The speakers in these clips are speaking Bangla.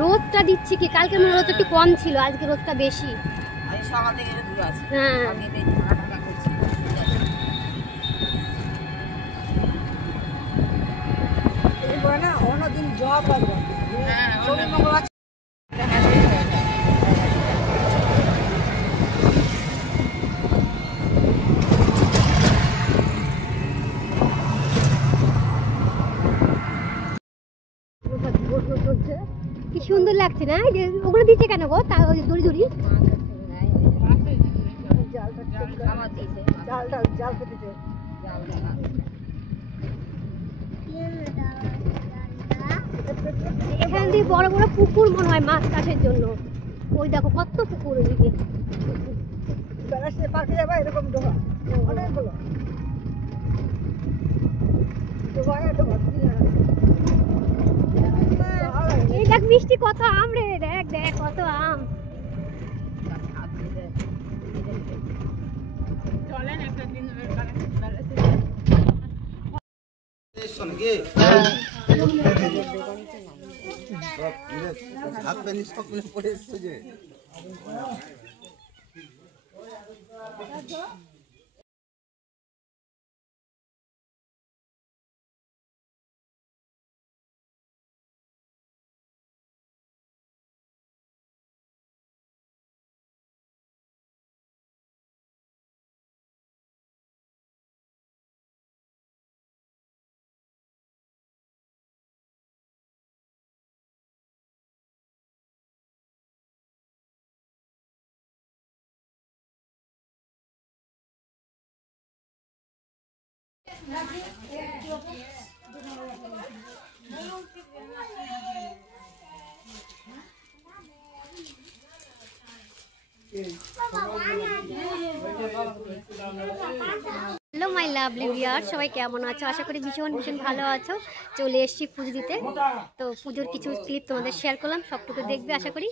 রোদটা দিচ্ছে কি কালকে মনে রোদ একটু কম ছিল, আজকে রোদটা বেশি। হ্যাঁ অন্যদিন জব লাগবে। কি সুন্দর লাগছে না? ওগুলো দিচ্ছে কেন গো? তা ওই দড়ি দড়ি এখান দিয়ে বড় বড় পুকুর মনে হয় মাছ চাষের জন্য। ওই দেখো কত পুকুর ওইদিকে। এরকম অনেকগুলো এই দেখ মিষ্টি কত আম রে, দেখ দেখ কত আম। চলেন একটা দিন হাত প্যান্ট সকলে পরে এসছে যে হ্যালো মাই লাভলি ভিউয়ার, সবাই কেমন আছো? আশা করি ভীষণ ভীষণ ভালো আছো। চলে এসেছি পুজো দিতে, তো পুজোর কিছু ক্লিপ তোমাদের শেয়ার করলাম, সবটুকু দেখবে আশা করি।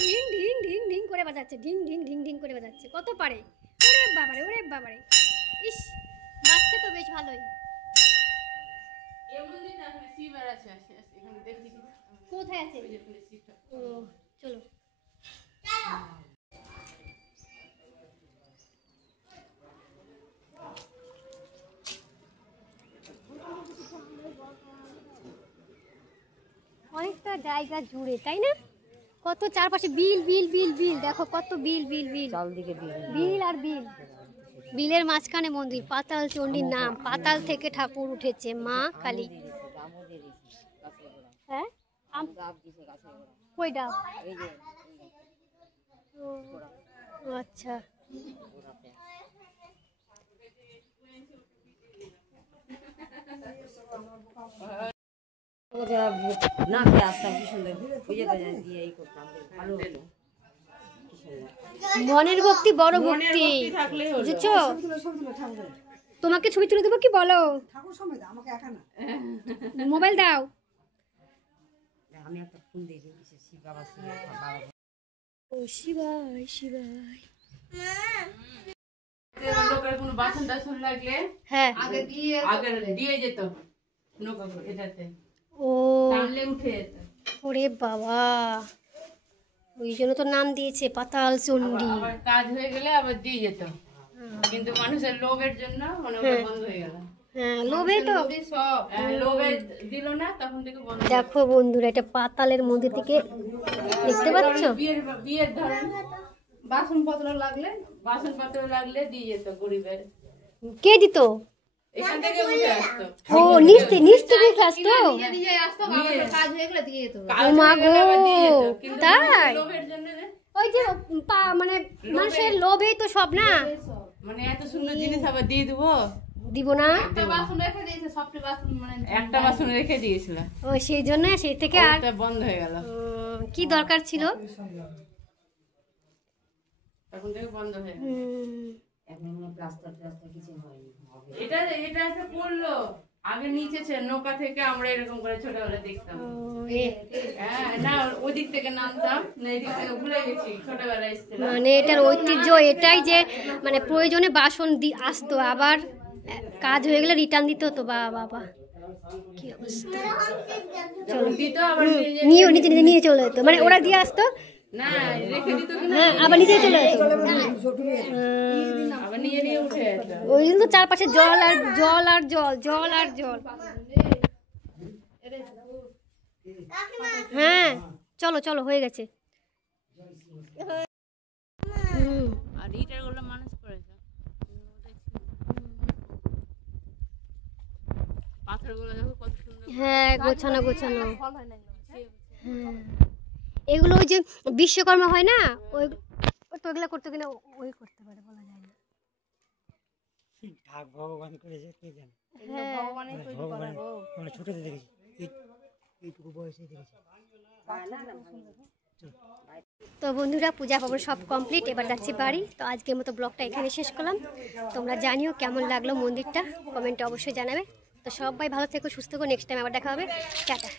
ঢিং ঢিং ঢিং ঢিং করে বাজাচ্ছে, ঢিং ঢিং ঢিং ঢিং করে বাজাচ্ছে। কত পারে? ওরে বাবারে, ওরে বাবারে, ইস বাচ্চা তো বেশ ভালোই। কোথায় আছে? ও চলো। অনেকটা জায়গা জুড়ে, তাই না? কত চারপাশে বিল বিল বিল বিল, দেখো কত বিল বিল বিল, চারদিকে বিল আর বিল। বিলের মাঝখানে মন্দির, পাতাল চণ্ডীর নাম। পাতাল থেকে ঠাকুর উঠেছে, মা কালী। হ্যাঁ কই ডাব? আচ্ছা না খেয়ে আসতাম, কি সুন্দর বুঝে দিয়ে এই করতাম, ভালো হলো। মনের ভক্তি বড় ভক্তি, বুঝছো? তোমাকে ছবি তুলে দেবো কি বলো? মোবাইল দাও। আমি একটা ফুল দেখি শিব বাবা, ও শিবাই শিবাই। লোকের কোনো বাসন টাসন লাগলে হ্যাঁ আগে দিয়ে যেত নৌকা করে এটাতে, ও টানলে উঠে যেত। ওরে বাবা, ওই জন্য তো নাম দিয়েছে পাতাল চণ্ডী। আবার কাজ হয়ে গেলে আবার দিয়ে যেত, কিন্তু মানুষের লোভের জন্য মানে ওটা বন্ধ হয়ে গেল। হ্যাঁ লোভে তো সব লোভে দিল না, তখন থেকে বন্ধ। দেখো বন্ধুরা, এটা পাতালের মধ্যে থেকে দেখতে পাচ্ছ? বিয়ের ধরেন বাসনপত্র লাগলে দিয়ে যেত গরিবের। কে দিত? এখান থেকে উঠে আসতো। ও নিচ থেকে উঠে আসতো? নিজে আসতো, কাজ হয়ে গেলে দিয়ে যেত। ও মা গো, তাই? লোভের জন্য ওই যে মানে মানুষের লোভেই তো সব না, মানে এত সুন্দর জিনিস আবার দিয়ে দেবো, দিব না? একটা বাসন রেখে দিয়েছিল। ও সেই জন্য সেই থেকে আর ওটা বন্ধ হয়ে গেল। কি দরকার ছিল? তখন থেকে বন্ধ হয়ে গেল। এখন প্লাস্টার কিছু হয়নি। এটা একটা পড়লো আগে নিচে ছিল, নৌকা থেকে আমরা এরকম করে ছোটবেলা দেখতাম। হ্যাঁ না, ওদিক থেকে নামতাম না, এদিক থেকে ভুলে গেছি ছোটবেলায় এসেছিলাম। মানে এটার ঐতিহ্য এটাই যে মানে প্রয়োজনে বাসন আসতো, আবার কাজ হয়ে গেলে রিটার্ন দিতে হতো। বাবা কি অবস্থা! চলো দিত আবার নিজে নিয়ে চলে যেত, মানে ওরা দিয়ে আসতো না, রেখে দিত কিনা, হ্যাঁ আবার নিজে চলে যেত। আবার নিয়ে উঠে যেত। ওই জন্য তো চারপাশে জল আর জল আর জল, জল আর জল। হ্যাঁ চলো চলো, হয়ে গেছে। আর ইটার গুলো মানুষ করেছে, পাথরগুলো দেখো কত সুন্দর। হ্যাঁ গোছানো গোছানো। হ্যাঁ এগুলো ওই যে বিশ্বকর্মা হয় না, ওই তো ওইগুলো করতে গেলে ওই করতে পারে, বলা যায় না। ঠাক ভগবান করেছে কে জানে, হ্যাঁ আমরা ছোটতে দেখেছি, এইটুকু বয়সে দেখেছি। তো বন্ধুরা, পূজা পার্বণ সব কমপ্লিট, এবার যাচ্ছি বাড়ি। তো আজকের মতো ব্লগটা এখানে শেষ করলাম। তোমরা জানিও কেমন লাগলো মন্দিরটা, কমেন্টে অবশ্যই জানাবে। তো সবাই ভালো থেকো, সুস্থ থেকো, নেক্সট টাইম আবার দেখা হবে, টাটা।